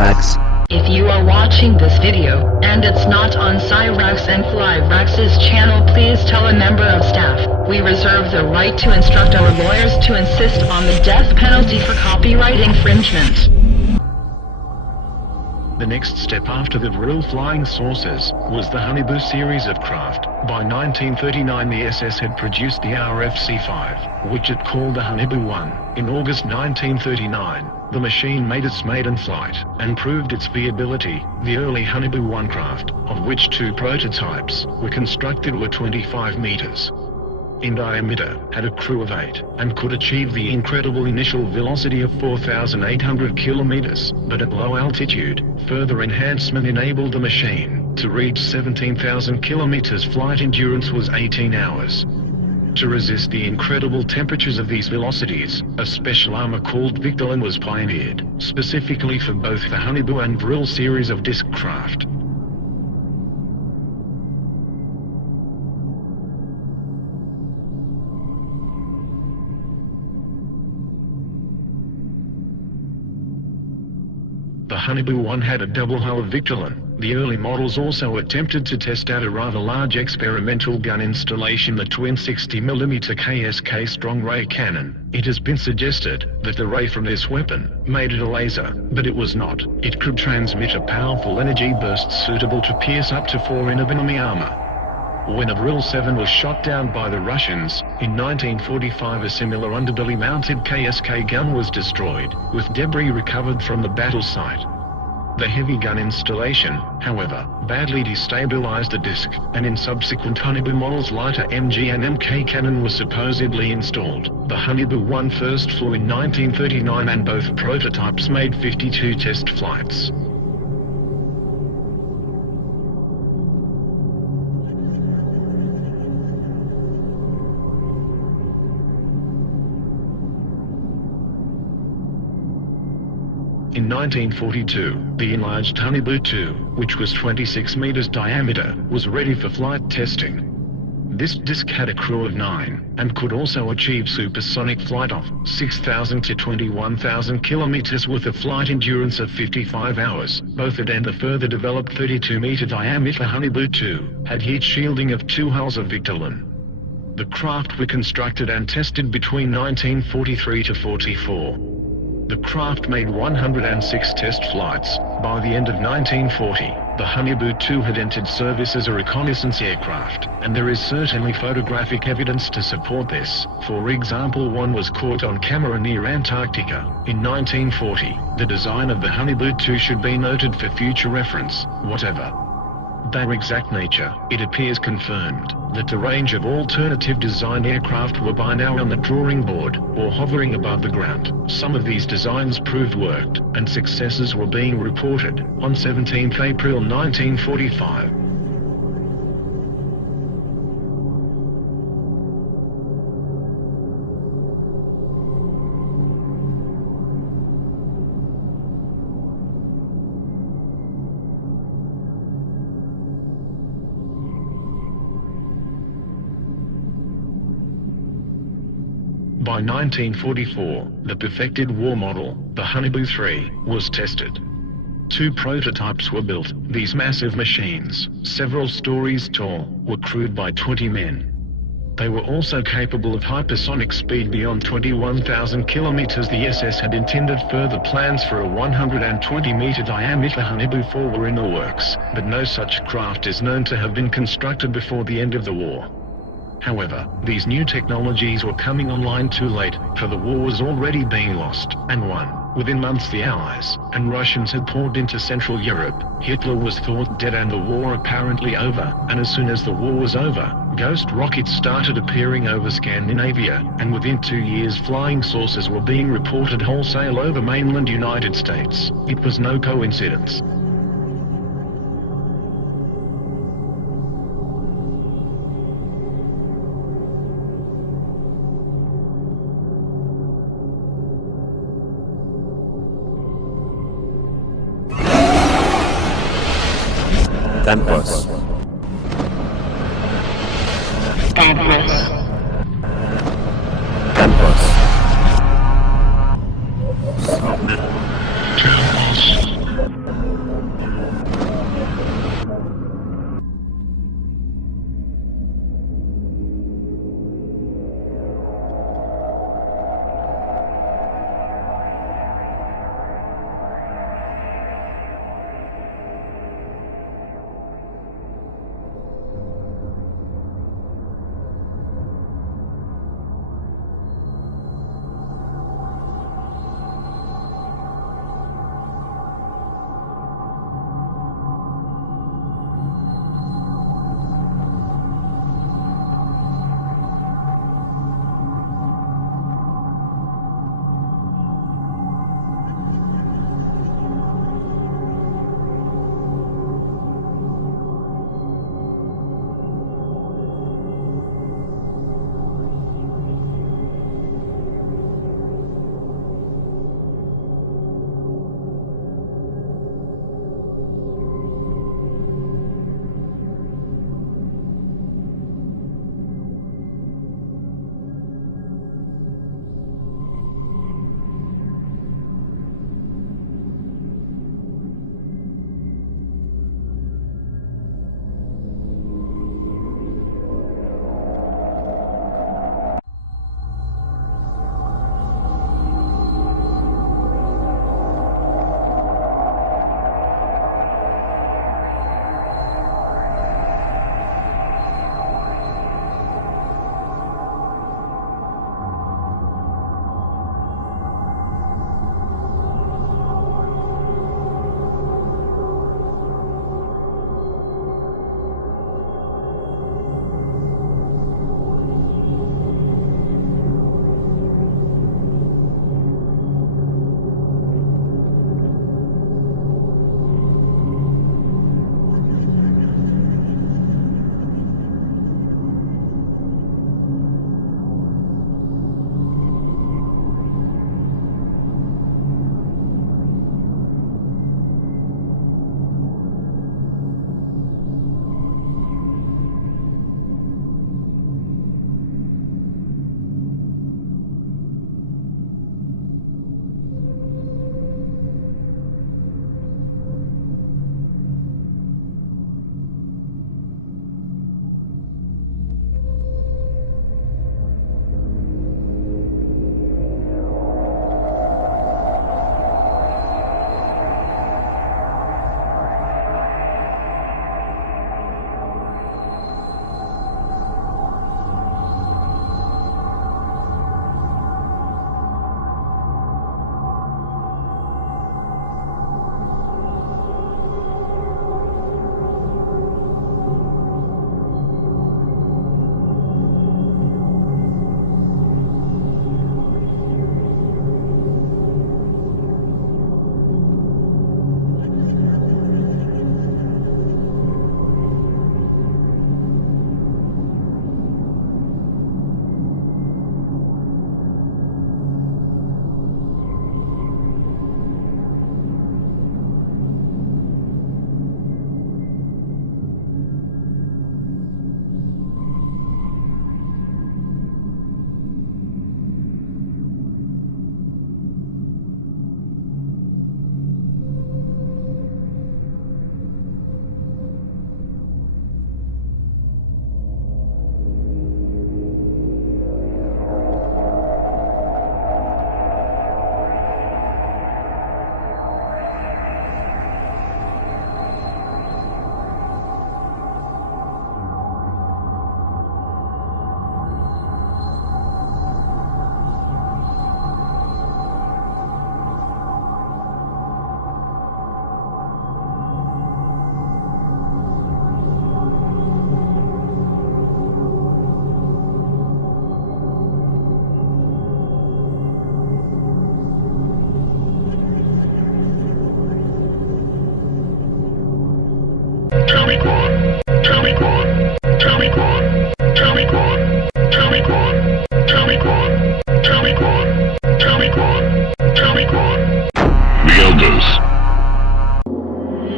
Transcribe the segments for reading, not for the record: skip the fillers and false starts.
Cyrax. If you are watching this video, and it's not on Cyrax and Flyrax's channel, please tell a member of staff. We reserve the right to instruct our lawyers to insist on the death penalty for copyright infringement. The next step after the Vril flying saucers was the Haunebu series of craft. By 1939 the SS had produced the RFC-5, which it called the Haunebu 1. In August 1939, the machine made its maiden flight, and proved its viability. The early Haunebu 1 craft, of which two prototypes were constructed, were 25 meters in diameter, had a crew of 8, and could achieve the incredible initial velocity of 4,800 kilometers, but at low altitude, further enhancement enabled the machine to reach 17,000 kilometers. Flight endurance was 18 hours. To resist the incredible temperatures of these velocities, a special armor called Victolan was pioneered, specifically for both the Haunebu and Vril series of disc craft. The Haunebu 1 had a double hull of Victolan. The early models also attempted to test out a rather large experimental gun installation, the twin 60mm KSK strong ray cannon. It has been suggested that the ray from this weapon made it a laser, but it was not. It could transmit a powerful energy burst suitable to pierce up to 4 in of enemy armor. When a Vril 7 was shot down by the Russians, in 1945 a similar underbelly-mounted KSK gun was destroyed, with debris recovered from the battle site. The heavy gun installation, however, badly destabilized the disc, and in subsequent Haunebu models lighter MG and MK cannon was supposedly installed. The Haunebu 1 first flew in 1939 and both prototypes made 52 test flights. In 1942, the enlarged Haunebu 2, which was 26 meters diameter, was ready for flight testing. This disc had a crew of 9, and could also achieve supersonic flight of 6,000 to 21,000 kilometers with a flight endurance of 55 hours. Both it and the further developed 32-meter diameter Haunebu 2 had heat shielding of 2 hulls of Victolan. The craft were constructed and tested between 1943 to 44. The craft made 106 test flights. By the end of 1940, the Haunebu 2 had entered service as a reconnaissance aircraft, and there is certainly photographic evidence to support this. For example, one was caught on camera near Antarctica in 1940. The design of the Haunebu 2 should be noted for future reference. Whatever their exact nature, it appears confirmed that a range of alternative design aircraft were by now on the drawing board, or hovering above the ground. Some of these designs proved worked, and successes were being reported. On 17 April 1945, by 1944, the perfected war model, the Haunebu 3, was tested. 2 prototypes were built. These massive machines, several stories tall, were crewed by 20 men. They were also capable of hypersonic speed beyond 21,000 kilometers. The SS had intended further plans for a 120-meter diameter Haunebu 4 were in the works, but no such craft is known to have been constructed before the end of the war. However, these new technologies were coming online too late, for the war was already being lost and won. Within months the Allies and Russians had poured into Central Europe. Hitler was thought dead and the war apparently over, and as soon as the war was over, ghost rockets started appearing over Scandinavia, and within 2 years flying saucers were being reported wholesale over mainland United States. It was no coincidence. Tempos. Tempos. Tempos.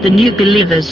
The New Believers.